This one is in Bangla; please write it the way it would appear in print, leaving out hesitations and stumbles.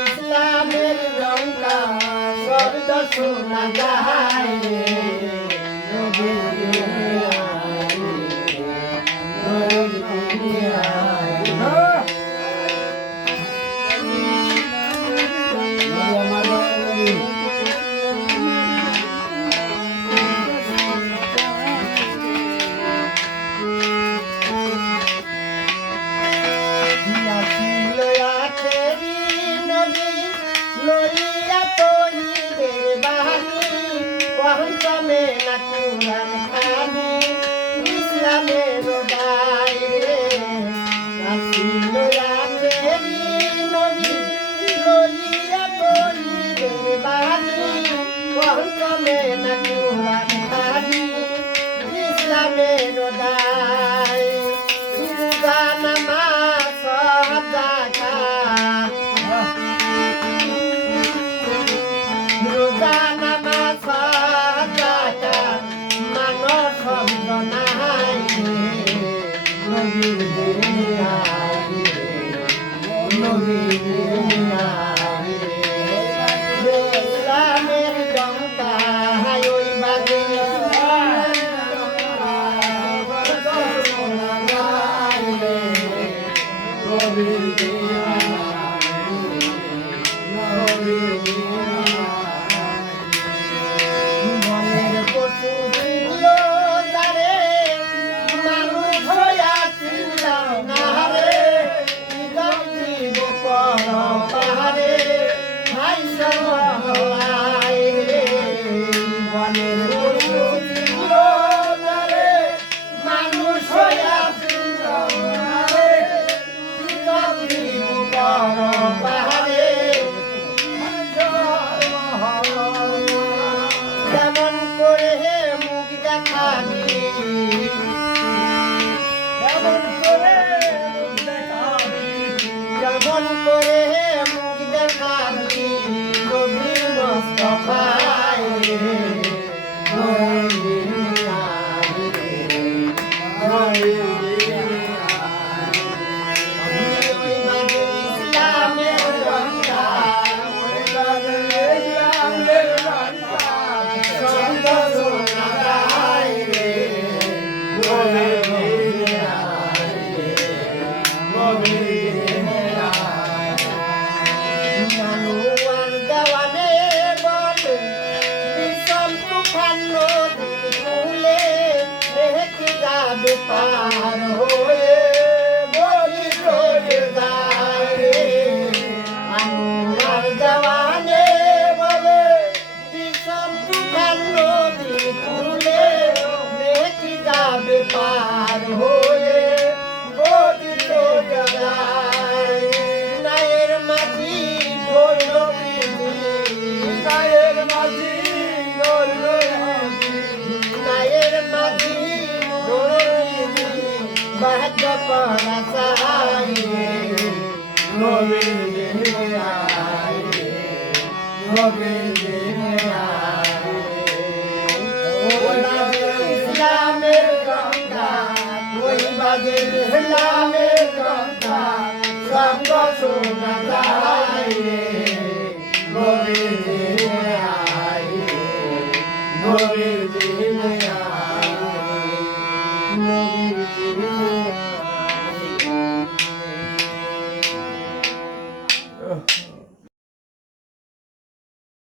ইসলামের রঙ্কা শব্দ শোনা যায় রে লইয়া তৈদের বাণী পহঞ্চমে না কুরান খানি ইসলামের বাইরে আসিল রাতেরি নবী লইয়া তৈদের বাণী পহঞ্চমে না কুরান খানি ইসলামের দায় সুগানামা সহজাকা ইসলামের জনতা ওই বাজে মনের পশু ছিল যারে মানুষ হইয়া ছিল না রে পাহাড়ে হাই সবাই রে মনের পশু ছিল যারে মানুষ হইয়া ছিল না রে পাহাড়ে কেমন করে মুখ দেখাবি কেমন করে মুখ দেখাবি নবীর মুস্তাফায় ইসলামের রঙ্কা মানুয়ার দেওয়ানে বলে বিষম তুফান নদী তুলে রেখে যাবে পার হয়ে বলি চলে যায় মানুয়ার দেওয়ানে বলে বিষম তুফান নদী তুলে রেখে যাবে পার হয়ে বলি চলে যায় নায়ের মাঝি বাহাজ পড়া চাই ইসলামের গঙ্গা ওই বাজে ইসলামের গঙ্গা শব্দ শোনা যায় রে নবীর দিনে আয় নবীর দিনে আয় নবীর দিনে আয়